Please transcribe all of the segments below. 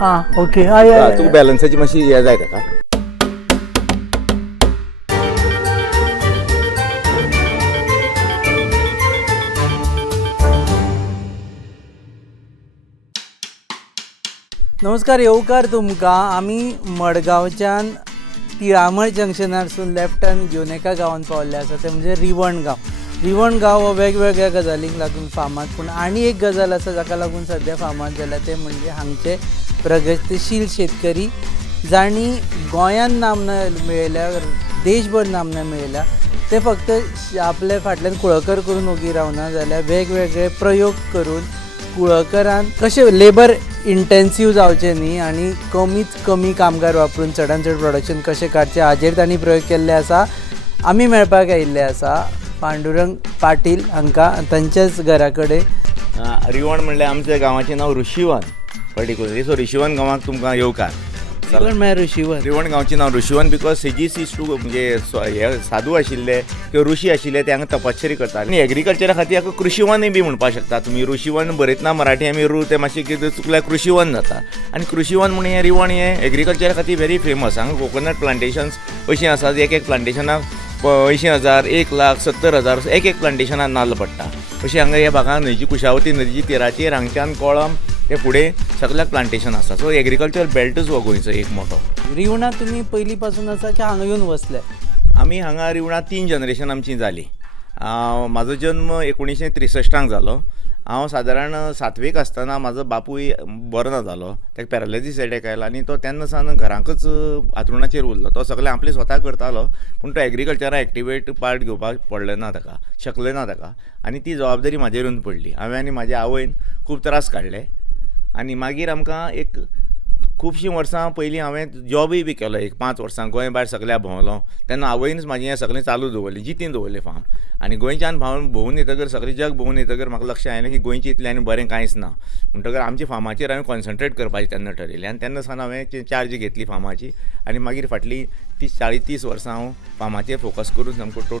आं ओके हय हय तुका बॅलन्साची मातशी हे जाय ताका. नमस्कार येवकार तुमकां. आमी मडगांवच्यान तिळामळ जंक्शनारसून लेफ्टान घेवन एका गांवांत पावल्ले आसा, ते म्हणजे रिवण गांव. रिवण गांव हो वेगवेगळ्या गजालींक लागून फामाद, पूण आनी एक गजाल आसा जाका लागून सद्या फामाद जाला, ते म्हणजे हांगचे प्रगतीशील शेतकरी, जांणी गोंयांत नामना मेळयल्या, देशभर नामना मेळयल्या. ते फक्त आपले फाटल्यान कुळकर करून ओगी रावना, जाल्यार वेगवेगळे प्रयोग करून कुळकरान कशें लेबर इंटेन्सीव जावचें न्ही आनी कमीत कमी कामगार वापरून चडांत चड प्रोडक्शन कशें काडचें हाचेर तांणी प्रयोग केल्ले आसा. आमी मेळपाक आयिल्ले आसा पांडुरंग पाटील हांकां, तांच्याच घरा कडेन. रिवण म्हणल्यार आमच्या गांवाचें नांव ऋषिवन पर्टिक्युलरली. सो ऋषिवन गांवाक तुमकां येवकार. रिवण म्हळ्यार ऋषिवन. रिवण गांवचें नांव ऋषिवन बिकॉज सेजीस इज टू म्हणजे हे साधू आशिल्ले किंवा ऋषी आशिल्ले ते हांगा तपश्चरी करता. आनी एग्रीकल्चरा खातीर हाका कृषिवनय बी म्हणपाक शकता तुमी. ऋषिवन बरयतना मराठी आमी रू ते मातशें कितें चुकल्यार कृषिवन जाता. आनी कृषिवन म्हणून हें रिवण हें एग्रीकल्चरा खातीर व्हेरी फेमस. हांगा कोकोनट प्लांटेशन्स अशीं आसात, एक प्लांटेशनाक 80,000, 1,70,000 एक प्लांटेशनाक नाल्ल पडटा. अशी हांगा ह्या भागांत न्हंयची कुशावती नदीची तीराचेर हांगच्यान कोळम ते फुडें सगळ्याक प्लांटेशन आसा. सो एग्रीकल्चर बेल्टूच हो गोंयचो एक मोठो. रिवणां तुमी पयलीं पासून आसा की हांगा येवन वसले? आमी हांगा रिवणां 3 जनरेशन आमची जालीं. म्हाजो जल्म 1963 जालो. हांव सादारण 7वेक आसतना म्हाजो बापूय बरो ना जालो, ताका पॅरालायसीस एटॅक आयलो आनी तो तेन्ना सावन घरांकच हांतरुणाचेर उरलो. तो सगळें आपलें स्वता करतालो, पूण तो एग्रीकल्चरा एक्टिवेट पार्ट घेवपाक पडलें ना ताका, शकलें ना ताका. आनी ती जबाबदारी म्हाजेर येवन पडली. हांवें आनी म्हाज्या आवयन खूब त्रास काडले. आनी मागीर आमकां एक खुबशीं वर्सां पयलीं हांवें जॉबूय बी केलो. एक 5 वर्सां गोंय भायर सगळ्या भोंवलो. तेन्ना आवयनच म्हाजें हें सगळें चालू दवरलें, जितीन दवरलें फार्म. आनी गोंयच्यान भोंवून येतकर सगळें जग भोंवून येतकर म्हाका लक्ष आयलें की गोंयचें इतलें आनी बरें कांयच ना. म्हणटकर आमच्या फार्माचेर हांवें कॉन्सन्ट्रेट करपाचें तेन्ना ठरयलें. आनी तेन्ना सावन हांवें चार्ज घेतली फार्माची. आनी मागीर फाटलीं 30 वर्सां हांव फार्माचेर फोकस करून सामको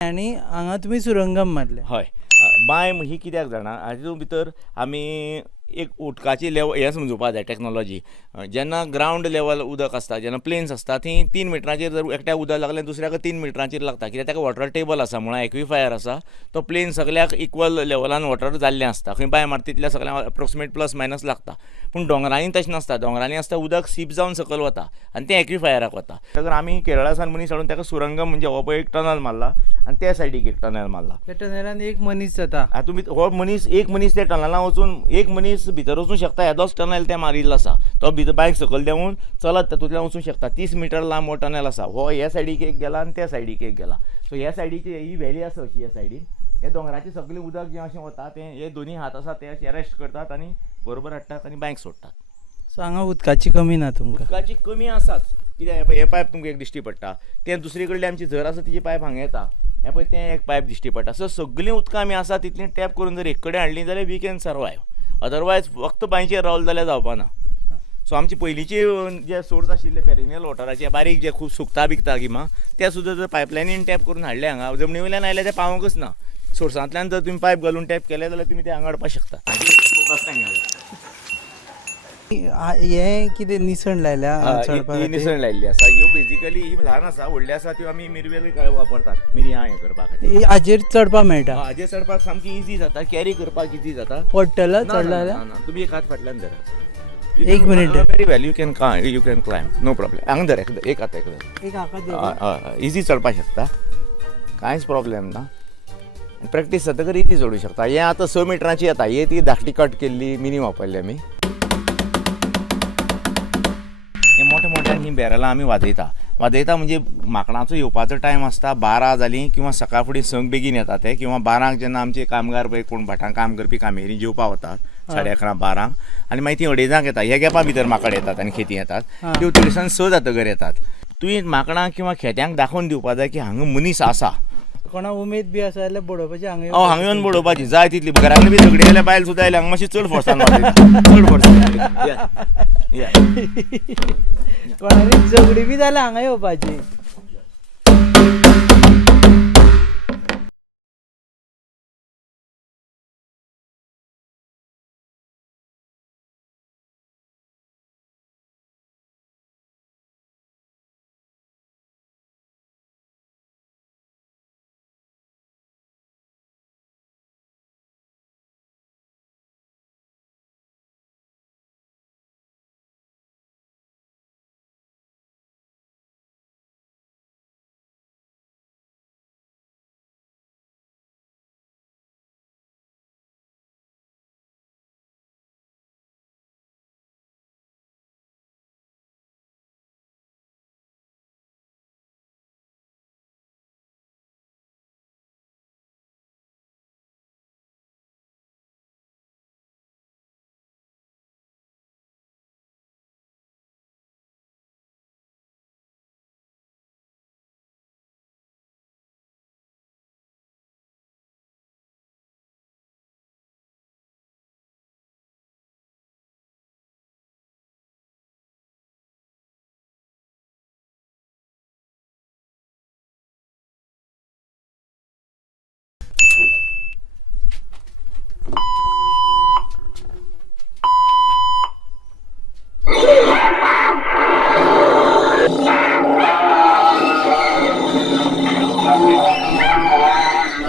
आनी हांगा तुमी सुरंगम मारले. हय. बांय ही कित्याक जाणा, हातूंत भितर आमी एक उदकाची लेवल हें समजुपा जाय टॅक्नोलॉजी. जेन्ना ग्रावंड लेवल उदक आसता, जेन्ना प्लेन्स आसता, थंय 3 मिटरांचेर जर एकट्याक उदक लागलें दुसऱ्याक 3 मिटरांचेर लागता. कित्याक ताका वॉटर टेबल आसा, म्हळ्यार एक्विफायर आसा. तो प्लेन सगळ्याक इक्वल लेवलान वॉटर जाल्लें आसता. खंय बांय मारता तितल्या सगळ्यांक अप्रोक्सिमेट प्लस मायनस लागता. पूण दोंगरांनी तशें नासता. दोंगरांनी आसता उदक सीप जावन सकयल वता आनी तें एक्विफायराक वता. तर आमी केरळासान मनीस हाडून ताका सुरंगम म्हणजे हो पळय एक टनल मारला आनी त्या सायडीक एक टनल मारला. त्या टनलान एक मनीस जाता. हातूंत हो मनीस एक मनीस त्या टनलान वचून एक मनीस भितर वचूंक शकता. येदोच टनल तें मारिल्लो आसा. तो भितर बायक सकयल देंवून चलत तातूंतल्यान वचूंक शकता. 30 मिटर लांब हो टनल आसा. हो ह्या सायडीक एक गेला आनी त्या सायडीक एक गेला. सो ह्या सायडीची ही व्हॅली आसा अशी ह्या सायडीन. हे दोंगराचें सगळें उदक जें अशें वता तें हे दोनी हात आसा ते अशें रेस्ट करतात आनी बरोबर हाडटात आनी बांयक सोडटात. सो हांगा उदकाची कमी ना तुमकां? उदकाची कमी आसाच. कित्याक हे पायप तुमकां एक दिश्टी पडटा. तें दुसरे कडली आमची झर आसा तिची पायप हांगा येता. हें पळय तें एक पायप दिश्टी पडटा. सो सगळीं उदकां आमी आसा तितलीं टॅप करून जर एक कडेन हाडलीं जाल्यार वी कॅन सर्वायव. अदरवायज फक्त बांयचेर रावले जाल्यार जावपाना. सो आमची पयलींची जे सोर्स आशिल्ले पेरिनियल वॉटराचे बारीक जे खूब सुकता बिकता गिमा ते सुद्दां जर पायपलायनीन टॅप करून हाडले हांगा जमनी वयल्यान आयले ते पावोंकच ना. सोर्सांतल्यान जर तुमी पायप घालून टॅप केले जाल्यार तुमी ते हांगा हाडपाक शकता. हें कितें निसण लायल्या चडपाक? निसण लायिल्ली आसा. ह्यो बेजिकली ही ल्हान आसा, व्हडली आसा त्यो आमी मिरवेल वापरतात मिरयां हें करपा खातीर. हाजेर चडपाक मेळटा? हाजेर चडपाक सामकी इजी जाता, कॅरी करपाक इजी जाता. पडटलो चडला? तुमी एक हात फाटल्यान धरा. एक minute. Very well you can climb no problem. हांगा धर एक हात एक हात इजी चडपाक शकता, कांयच प्रॉब्लेम ना. प्रॅक्टीस जातकर इजी चडूं शकता. हें आतां 6 मिटरांची येता. हे ती धाकटी कट केल्ली मिनी वापरली आमी. हे मोठ्या मोठ्यान ही बॅरलां आमी वाजयता म्हणजे माकडांचो येवपाचो टायम आसता 12 जालीं किंवा सकाळ फुडें संक बेगीन येता ते, किंवा 12 जेन्ना आमचे कामगार पळय कोण भटां काम करपी कामेरी जेवपा वतात 11:30-12 आनी मागीर ती 2:30 येता. ह्या गॅपा भितर माकड येतात आनी खेती येतात. त्यो थंयसान 6 जातकर येतात. तुवें माकडां किंवा खेत्यांक दाखोवन दिवपा जाय की हांगा मनीस आसा. कोणा उमेद बी आसा जाल्यार बडोवपाची हांगा येवन बडोवपाची जाय तितली. घरांतली बी झगडी आयल्या बायल सुद्दां आयल्या हांगा मातशी चड फोर्सान चड फोर्सान कोणाली झगडी बी जाल्यार हांगा येवपाची.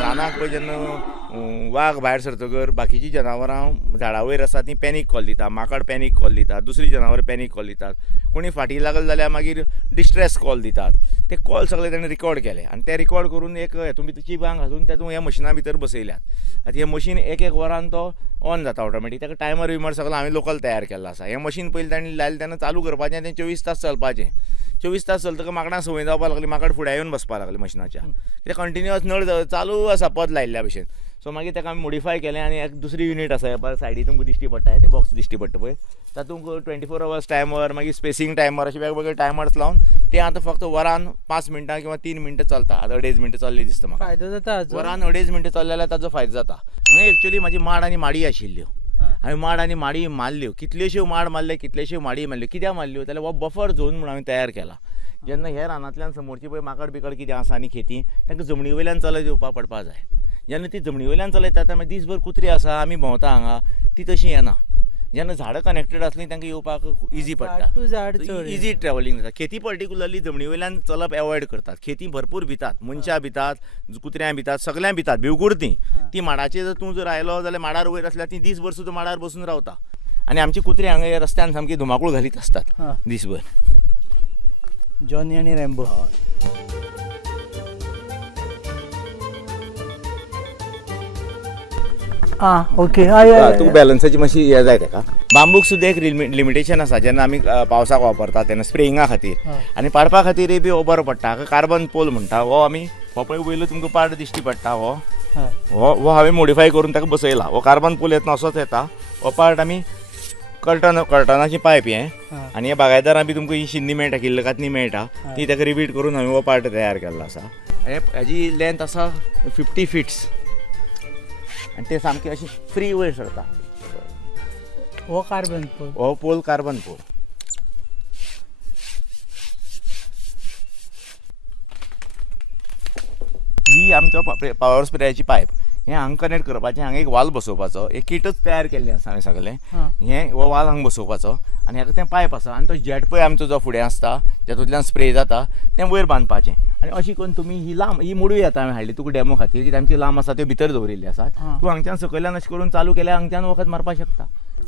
रानाक पळय जेन्ना वाघ भायर सरतकर बाकीची जनावरां झाडां वयर आसा ती पॅनीक कॉल दिता. माकड पॅनीक कॉल दितात. दुसरी जनावरां पॅनीक कॉल दितात. कोणी फाटी लागल जाल्यार मागीर डिस्ट्रेस कॉल दितात. ते कॉल सगळे ताणें रिकॉर्ड केले आनी ते रिकॉर्ड करून एक हेतून भितर चिपांक घालून तातूंत ह्या मशिना भितर बसयल्यात. आतां हें मशीन एक वरान तो ऑन जाता ऑटोमॅटीक. ताका टायमर विमर सगळो हांवें लोकल तयार केल्लो आसा. हें मशीन पयलीं ताणें लायलें तेन्ना चालू करपाचें तें 24 तास चलपाचें. 24 तास चलतकर माकडांक संवय जावपाक लागली. माकड फुडें येवन बसपाक लागले मशिनाच्या. ते कंटिन्युअस नळ चालू आसा पद लायिल्ल्या भशेन. सो मागीर ताका आमी मॉडिफाय केलें आनी एक दुसरी युनीट आसा पळय सायडीन तुमकां दिश्टी पडटा तें बॉक्स दिश्टी पडटा पळय तातूंत 24 hours टायमर मागीर स्पेसिंग टायमर अशे वेगवेगळे टायमर्स लावन ते आतां फक्त वरान 5 मिनटां किंवा 3 मिनटां चलता. आतां 2.5 मिनटां चल्ली दिसता म्हाका. फायदो जाता हाचो. वरान 2.5 मिनटां चल्ले जाल्यार ताजो फायदो जाता. हांगा एक्चुअली म्हाजी माड आनी माडी आशिल्ल्यो. हांवें माड आनी माडी मारल्यो. कितल्योश्यो माड मारले कितल्योश्यो माडी मारल्यो. कित्याक मारल्यो जाल्यार हो बफर झोन म्हणून हांवें तयार केला. जेन्ना ह्या रानांतल्यान समोरची पळय माकड बिकड कितें आसा आनी खेती तांकां जमनी वयल्यान चलत येवपाक पडपा जाय. जेन्ना ती जमनी वयल्यान चलयता तेन्ना मागीर दिसभर कुत्री आसा आमी भोंवता हांगा ती तशी येना. जेन्ना झाडां कनेक्टेड आसलीं तांकां येवपाक इजी पडटा. इजी ट्रॅव्हलिंग जाता. खेती पर्टिक्युलरली जमनी वयल्यान चलप एवॉयड करतात. खेती भरपूर भितात. मनशां भितात, कुत्र्यां भितात, सगळ्यां भितात. भिवकुर्ती ती माडाचेर जर तूं जर आयलो जाल्यार माडार वयर आसल्यार ती दिसभर सुद्दां माडार बसून रावता. आनी आमची कुत्री हांगा ह्या रस्त्यान सामकी धुमाकूळ घालीत आसतात दिसभर. जॉनी आनी रॅम्बो. ओके. तुका बॅलन्साची मातशी हें जाय ताका. बांबूक सुद्दां एक लिमिटेशन आसा. जेन्ना आमी पावसाक वापरता तेन्ना स्प्रेइंगा खातीर आनी पाडपा खातीरय बी हो बरो पडटा. हाका कार्बन पोल म्हणटा. हो आमी हो पळय वयलो तुमकां पाड दिश्टी पडटा. हो हांवें मॉडिफाय करून ताका बसयला. हो कार्बन पोल येतना असोच येता. हो पार्ट आमी कर्टनाची पायप हें आनी हे बागायदारां बी तुमकां ही शिन्नी मेळटा किल्लकातनी मेळटा ती ताका रिपीट करून हांवें हो पार्ट तयार केल्लो आसा. हेजी लेंथ आसा 50 feet आनी ते सामके अशी फ्री वयर सरता. हो कार्बन पोल. हो पोल कार्बन पोल. ही आमचो पावर स्प्रेची पायप. हें हांगा कनेक्ट करपाचें. हांगा एक वाल बसोवपाचो. एक किटच तयार केल्लें आसा हांवें सगळें. हें हो वाल हांगा बसोवपाचो आनी हाका तें पायप आसा आनी तो जेट पळय आमचो जो फुडें आसता तातूंतल्यान स्प्रे जाता तें वयर बांदपाचें. आनी अशी करून तुमी ही लांब ही मोडूय येता हांवें हाडली तुका डेमो खातीर की आमची लांब आसा त्यो भितर दवरिल्ली आसात. तूं हांगच्यान सकयल्यान अशें करून चालू केल्यार हांगच्यान वखद मारपाक शकता.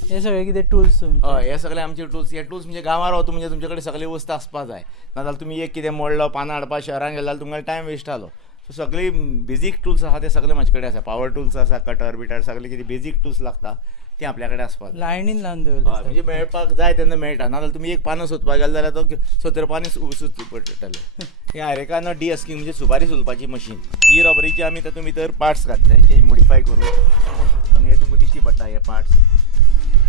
हे सगळे कितें टूल्स. हय हे सगळे आमचे टूल्स. हे टूल्स म्हणजे गांवां रावता म्हणजे तुमचे कडेन सगळे वस्त आसपाक जाय. नाजाल्यार तुमी एक कितें मोडलो पानां हाडपाक शहरान गेले जाल्यार तुमकां टायम वेस्ट जालो. सो सगळी बेजीक टूल्स आसा ते सगळे म्हाजे कडेन आसा. पावर टूल्स आसा कटर बिटर सगळे कितें बेजीक टूल्स लागता ती आपल्या कडेन आसपाक लायनीन लावन दवरले. म्हणजे मेळपाक जाय तेन्ना मेळटा. नाजाल्यार तुमी एक पानां सोदपाक गेले जाल्यार तो 70 पानी सुचची पडटले. हे आयरेकान डिअस्किंग म्हणजे सुपारी सुलपाची मशीन. ही रबरीची आमी तातूंत भितर पार्ट्स घातले जे मॉडिफाय करून हे तुमकां दिश्टी पडटा. हे पार्ट्स.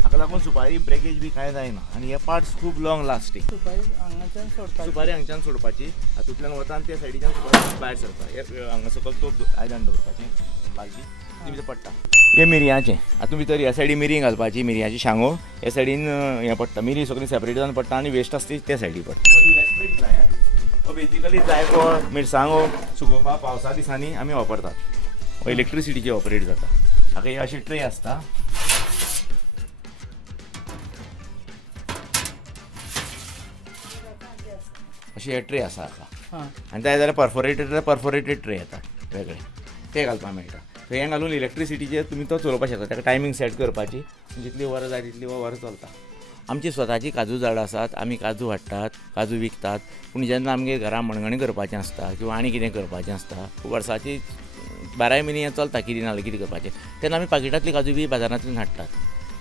हाका लागून सुपारी ब्रेकेज बी कांय जायना आनी हे पार्ट्स खूब लॉंग लास्टींग. सुपारी हांगाच्यान सोडपाची. सुपारी हांगच्यान सोडपाची, हातूंतल्यान वता आनी त्या सायडीच्यान सुपारी भायर सरता. हे हांगा सकयल तोप आयदन दवरपाचें बालदी ती भितर पडटा. हे मिरयाचें हातूंत भितर ह्या सायडीन मिरी घालपाची, मिरयाची शांगो ह्या सायडीन हें पडटा, मिरी सगळी सेपरेट जावन पडटा आनी वेस्ट आसता ती त्या सायडीन पडटा. इलेक्ट्रीक ड्रायर बेजिकली जायफळ मिरसांगो सुकोवपाक पावसा दिसांनी आमी वापरतात. हो इलेक्ट्रिसिटीचे ऑपरेट जाता. हाका ही अशी ट्रे आसता. अशी हे ट्रे आसा हाका आनी जाय जाल्यार परफोरेटेड ट्रे येतात वेगळे, ते घालपाक मेळटा. सो हें घालून इलेक्ट्रिसिटीचेर तुमी तो चलोवपाक शकता. ताका टायमींग सेट करपाची, जितली वरां जाय तितली वरां चलता. आमची स्वताची काजू झाडां आसात, आमी काजू हाडटात, काजू विकतात. पूण जेन्ना आमगे घरा मणगणें करपाचें आसता किंवा आनी कितें करपाचें आसता, वर्साची 12 म्हयने हें चलता कितें ना जाल्यार कितें करपाचें, तेन्ना आमी पाकिटांतली काजू बी बाजारांतल्यान हाडटात.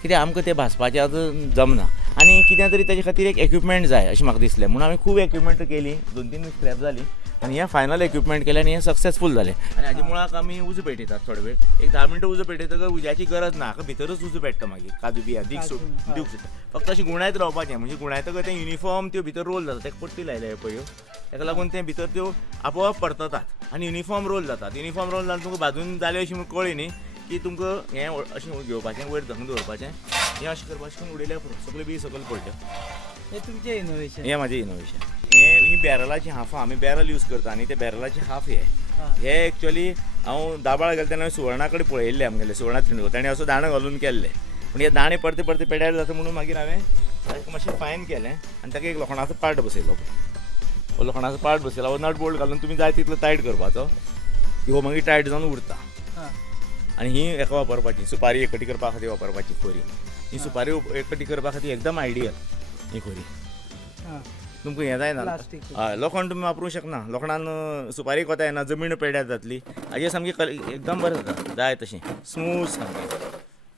कित्याक आमकां तें भाजपाचें आतां जमना आनी कितें तरी तेजे खातीर एक इक्विपमेंट जाय अशें म्हाका दिसलें. म्हणून आमी खूब इक्विपमेंट केली, 2-3 स्क्रॅप जाली आनी हें फायनल इक्विपमेंट केलें आनी हें सक्सेसफूल जालें. आनी हाजे मुळाक आमी उजो पेटयतात थोडे वेळ, एक 10 मिनटां उजो पेटयतकर उज्याची गरज ना, हाका भितरच उजो पेट्टा मागीर काजू बियां दिवंक शकता. फक्त अशें गुणायत रावपाचें, म्हणजे गुणायतकर तें युनिफॉर्म त्यो भितर रोल जाता. तेका पट्टी लायल्या पळय ताका लागून तें भितर त्यो आपोआप परततात आनी युनिफॉर्म रोल जातात. युनिफॉर्म रोल जावन तुमकां भाजून जालें अशी म्हूण कळ्ळी न्ही की तुमकां हें अशें घेवपाचें, वयर धरून दवरपाचें, हें अशें करपाचें, उडयल्या पुरो सगळें बी सकयल पडटा. हे तुमचें इनोव्हेशन. हें म्हाजें इनोव्हेशन. ही बॅरलाची हाफां आमी बॅरल यूज करता आनी ते बॅरलाची हाफ हे एक्चुअली हांव दाबाळ गेले तेन्ना सुवर्णा कडेन पळयल्लें आमगेलें सुवर्णा थिंडो, ताणें असो दाणो घालून केल्ले. पूण हे दाणे परते परते पेड्यार जाता म्हणून मागीर हांवें ताका मातशें फायन केलें आनी ताका एक लोखणाचो पार्ट बसयलो. हो लोखणाचो पार्ट बसयलो, हो नट बोल्ट घालून तुमी जाय तितलो टायट करपाचो, हो मागीर टायट जावन उरता. आनी ही हेका वापरपाची, सुपारी एकठी करपा खातीर वापरपाची खोरी. ही सुपारी एकठी करपा खातीर एकदम आयडियल ही खोरी. तुमकां हें जायना, हय लोखंड तुमी वापरूंक शकना. लोखंडान सुपारी कोता येना, जमीन पेड्यार जातली. हाजेर सामकी एकदम बरें जाता, जाय तशें स्मूथ सामकें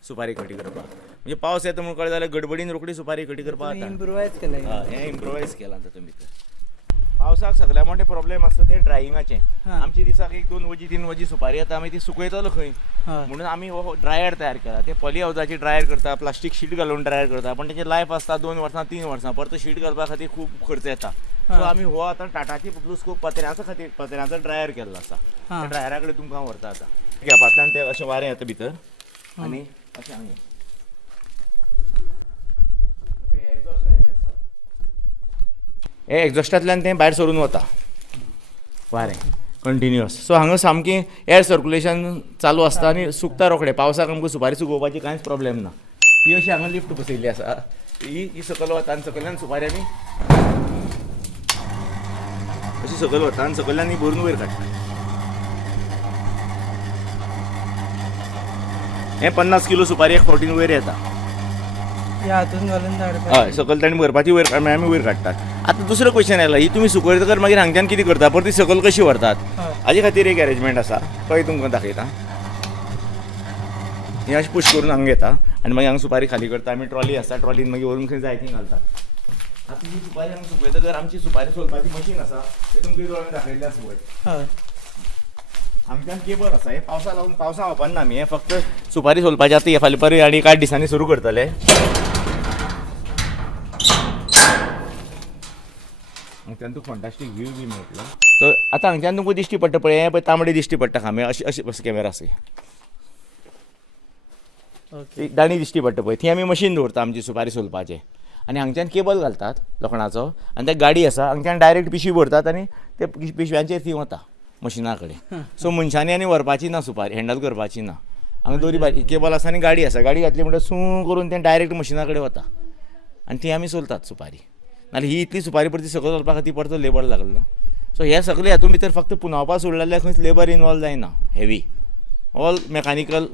सुपारी एकठी करपाक. म्हणजे पावस येता म्हणून कळ्ळें जाल्यार गडबडीन रोखडी सुपारी एकठी करपाक जाता. इम्प्रोवायज केलें. हें इम्प्रोवायज केलां तातूंत भितर. पावसाक सगळ्या मोठे प्रॉब्लेम आसता ते ड्रायिंगाचें. आमची दिसाक 1-2 वजी 3 वजी सुपारी येता, आमी ती सुकयतलो खंय म्हणून आमी हो ड्रायर तयार केला. ते पॉली हावजाची ड्रायर करता, प्लास्टीक शीट घालून ड्रायर करता, पण तेची लायफ आसता 2 वर्सां 3 वर्सां. परत शीट घालपा खातीर खूब खर्च येता. सो आमी हो आतां टाटाची ब्लूस्कोप पत्र्याचो ड्रायर केल्लो आसा. त्या ड्रायरा कडेन तुमकां व्हरता आतां. गॅपांतल्यान ते अशें वारें येता भितर आनी अशें हांगा हे एक्झॉस्टांतल्यान तें भायर सरून वता वारें कंटिन्युअस. सो हांगा सामकें एअर सर्क्युलेशन चालू आसता आनी सुकता रोखडें. पावसाक आमकां सुपारी सुकोवपाची कांयच प्रॉब्लेम ना. ही अशी हांगा लिफ्ट बसयल्ली आसा, ही सकयल वता आनी सकयल्यान सुपारी आमी अशी सकयल वता आनी सकयल्यान ही भरून वयर काडटा. हें 50 किलो सुपारी एक फावटीन वयर येता. हातून घालून धाडपाक. हय सकयल ताणी भरपाची वयर आमी वयर काडटात. आतां दुसरो क्वेश्चन आयला, ही तुमी सुकयतकर मागीर हांगच्यान कितें करता, परत ती सकयल कशी व्हरतात? हाजे खातीर एक अरेंजमेंट आसा, तो तुमकां दाखयता. ही अशी पुश करून हांगा घेता आनी मागीर हांगा सुपारी खाली करता. आमी ट्रॉली आसा, ट्रॉलीन मागीर व्हरून खंय जाय थंय घालतात. आतां ही सुपारी हांगा सुकयतकर आमची सुपारी सोलपाची मशीन आसा, तें तुमकां हांवें दाखयल्लें आसा वयर. हांगच्यान केबल आसा. हे पावसा लागून पावसा वापरना आमी, हे फक्त सुपारी सोलपाचें. आतां हे फाल्यां परी आनी 8 दिसांनी सुरू करतले. हांगच्यान तुका फंटास्टीक व्यू बी मेळटलो. सो आतां हांगच्यान तुमकां दिश्टी पडटा पळय, हे पळय तांबडी दिश्टी पडटा खांबे, अशी बस कॅमेरा आसा दाणी दिश्टी पडटा पळय, थंय आमी मशीन दवरता आमची सुपारी सोलपाचें. आनी हांगच्यान केबल घालतात लोखणाचो आनी त्या गाडी आसा, हांगच्यान डायरेक्ट पिशवी भरतात आनी ते पिशव्यांचेर ती वता मशिना कडेन. सो मनशांनी आनी व्हरपाची ना सुपारी, हँडल करपाची ना. हांगा दोरी केबल आसा आनी गाडी आसा. गाडी घातली म्हणटल्यार सू करून तें डायरेक्ट मशिना कडेन वता आनी ती आमी सोलतात सुपारी. नाल्यार ही इतली सुपारी परती सकयल घालपा खातीर परतो लेबर लागलो. सो हे सगळे हातूंत भितर फक्त पुंजावपा सोडलें जाल्यार खंयच लेबर इनवॉल्व जायना हेवी. All mechanical